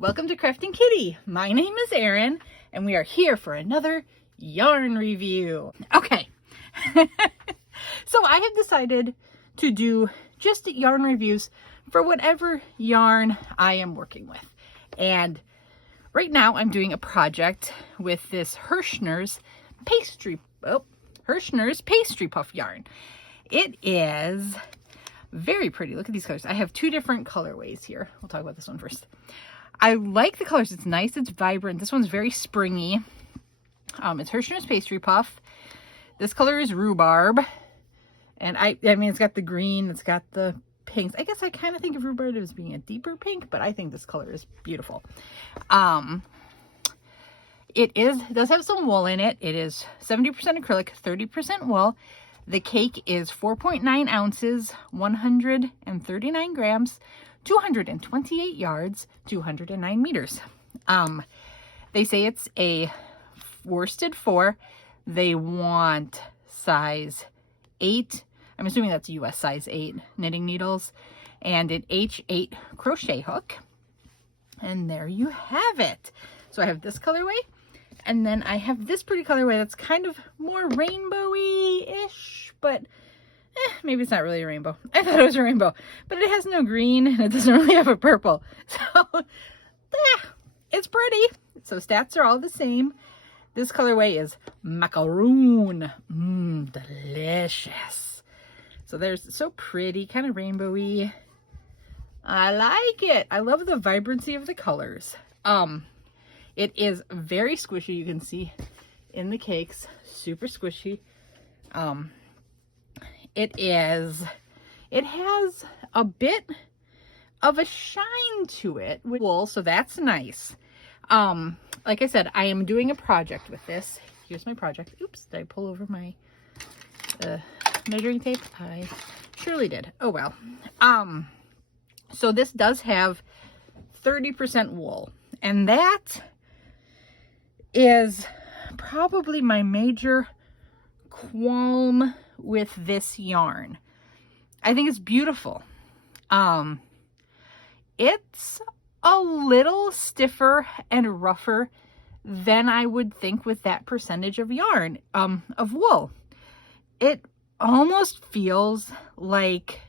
welcome to Krafting Kitty. My name is Erin, and we are here for another yarn review. Okay, so I have decided to do just yarn reviews for whatever yarn I am working with. And right now I'm doing a project with this Herrschner's Pastry Puff yarn. It is very pretty. Look at these colors. I have two different colorways here. We'll talk about this one first. I like the colors. It's nice. It's vibrant. This one's very springy. It's Herrschner's Pastry Puff. This color is rhubarb. And I mean, it's got the green. It's got the pinks. I guess I kind of think of rhubarb as being a deeper pink, but I think this color is beautiful. It does have some wool in it. It is 70% acrylic, 30% wool. The cake is 4.9 ounces, 139 grams, 228 yards, 209 meters. They say it's a worsted 4. They want size 8. I'm assuming that's US size 8 knitting needles and an H8 crochet hook. And there you have it. So I have this colorway. And then I have this pretty colorway that's kind of more rainbowy-ish, but maybe it's not really a rainbow. I thought it was a rainbow, but it has no green and it doesn't really have a purple. So it's pretty. So stats are all the same. This colorway is macaroon. Delicious. So there's so pretty, kind of rainbowy. I like it. I love the vibrancy of the colors. It is very squishy. You can see in the cakes, super squishy. It has a bit of a shine to it with wool, so that's nice. Like I said, I am doing a project with this. Here's my project. Oops, did I pull over my measuring tape? I surely did. Oh well. So this does have 30% wool, and that is probably my major qualm with this yarn. I think it's beautiful. It's a little stiffer and rougher than I would think with that percentage of yarn, of wool. It almost feels like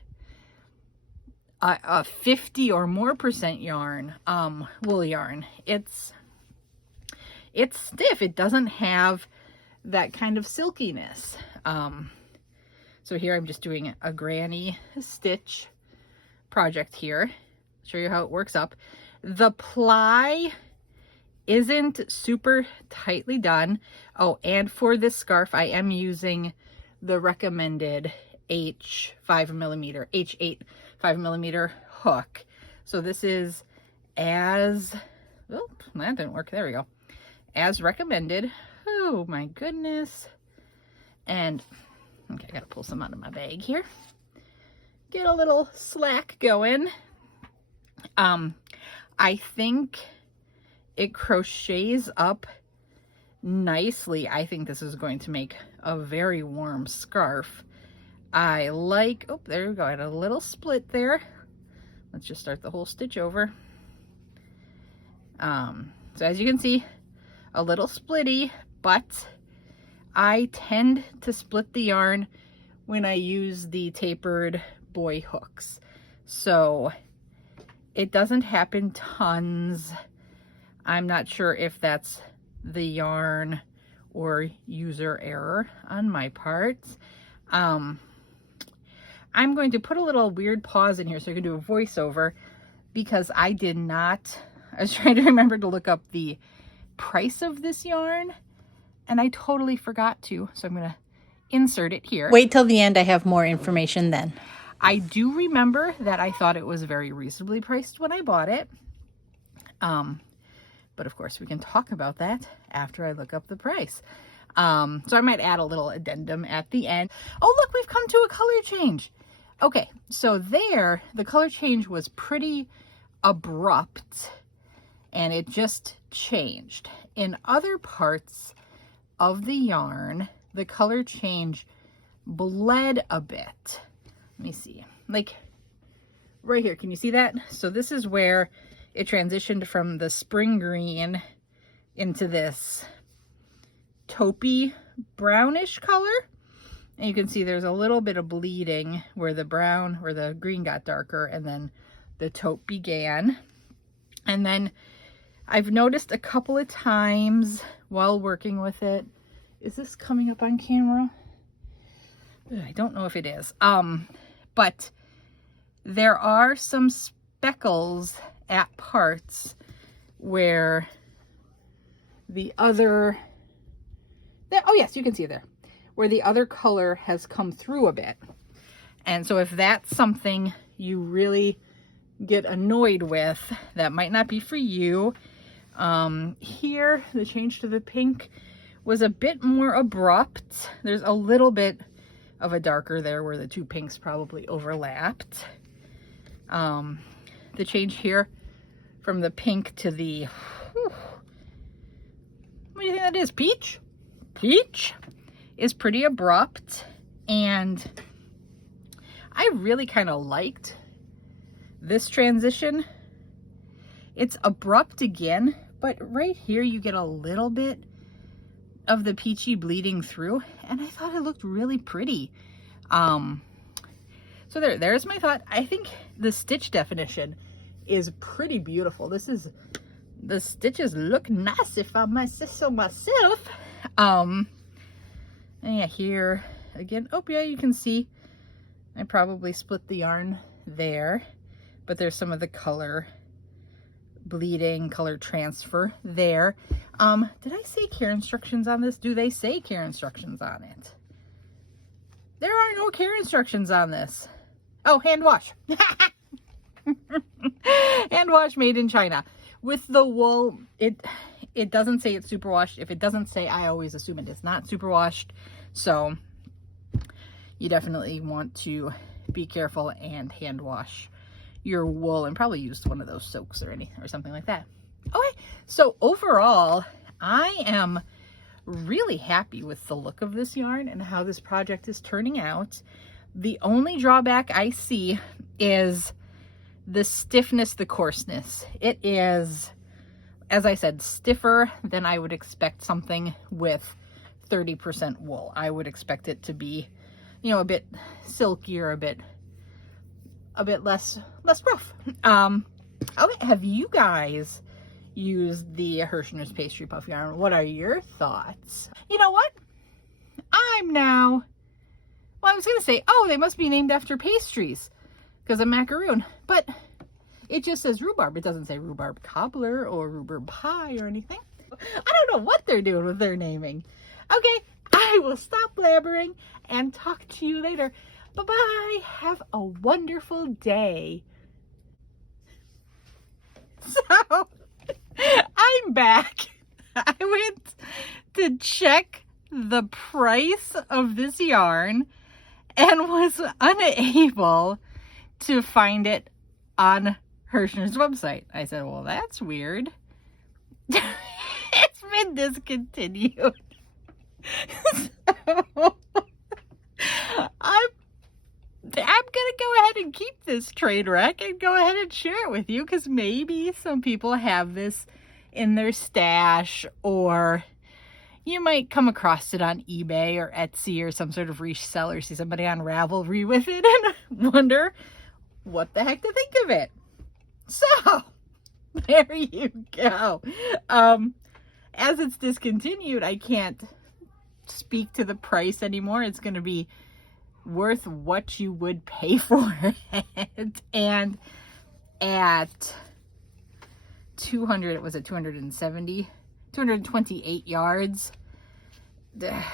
a 50 or more % yarn, wool yarn. It's stiff. It doesn't have that kind of silkiness. So here I'm just doing a granny stitch project here. Show you how it works up. The ply isn't super tightly done. Oh, and for this scarf, I am using the recommended H8 5mm hook. So this is as, oh, that didn't work. There we go. As recommended. Oh my goodness. And okay, I gotta pull some out of my bag here. Get a little slack going. I think it crochets up nicely. I think this is going to make a very warm scarf. I like, oh, there we go. I had a little split there. Let's just start the whole stitch over. So as you can see, a little splitty, but I tend to split the yarn when I use the tapered boy hooks. So it doesn't happen tons. I'm not sure if that's the yarn or user error on my part. I'm going to put a little weird pause in here so I can do a voiceover because I was trying to remember to look up the price of this yarn and I totally forgot to, so I'm gonna insert it here. Wait till the end, I have more information then. I do remember that I thought it was very reasonably priced when I bought it, but of course we can talk about that after I look up the price. So I might add a little addendum at the end. Oh look, we've come to a color change. Okay, so there the color change was pretty abrupt and it just changed. In other parts of the yarn, the color change bled a bit. Let me see, like right here, can you see that? So this is where it transitioned from the spring green into this taupey brownish color. And you can see there's a little bit of bleeding where the brown or the green got darker and then the taupe began. And then I've noticed a couple of times while working with it, is this coming up on camera? I don't know if it is. But there are some speckles at parts where the other, oh yes, you can see there, where the other color has come through a bit. And so if that's something you really get annoyed with, that might not be for you. Here, the change to the pink was a bit more abrupt. There's a little bit of a darker there where the two pinks probably overlapped. The change here from the pink to the, what do you think that is? Peach? Peach is pretty abrupt, and I really kind of liked this transition. It's abrupt again, but right here you get a little bit of the peachy bleeding through, and I thought it looked really pretty. So there's my thought. I think the stitch definition is pretty beautiful. The stitches look nice if I must say so myself. And yeah, here again, oh yeah, you can see I probably split the yarn there, but there's some of the color bleeding, color transfer there. Did I say care instructions on this? Do they say care instructions on it? There are no care instructions on this. Oh, hand wash. Hand wash made in China. With the wool, it doesn't say it's superwashed. If it doesn't say, I always assume it is not superwashed. So you definitely want to be careful and hand wash your wool, and probably use one of those soaks or something like that. Okay, so overall, I am really happy with the look of this yarn and how this project is turning out. The only drawback I see is the stiffness, the coarseness. It is, as I said, stiffer than I would expect something with 30% wool. I would expect it to be, you know, a bit silkier, a bit less rough. Okay, have you guys used the Herrschner's pastry puff yarn? What are your thoughts? You know what? Well, I was gonna say, oh, they must be named after pastries because of macaroon, but it just says rhubarb. It doesn't say rhubarb cobbler or rhubarb pie or anything. I don't know what they're doing with their naming. Okay, I will stop blabbering and talk to you later. Bye-bye. Have a wonderful day. So, I'm back. I went to check the price of this yarn and was unable to find it on Herrschner's website. I said, well, that's weird. It's been discontinued. So, I'm gonna go ahead and keep this train wreck and go ahead and share it with you, because maybe some people have this in their stash, or you might come across it on eBay or Etsy or some sort of reseller, see somebody on Ravelry with it and wonder what the heck to think of it. So there you go. As it's discontinued, I can't speak to the price anymore. It's going to be worth what you would pay for it. And at 200, it was at 228 yards. I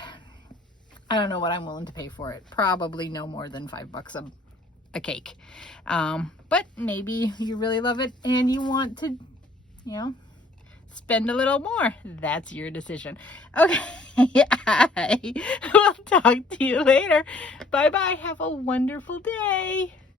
don't know what I'm willing to pay for it. Probably no more than $5 a cake. But maybe you really love it and you want to, you know, spend a little more. That's your decision. Okay, I will talk to you later. Bye bye. Have a wonderful day.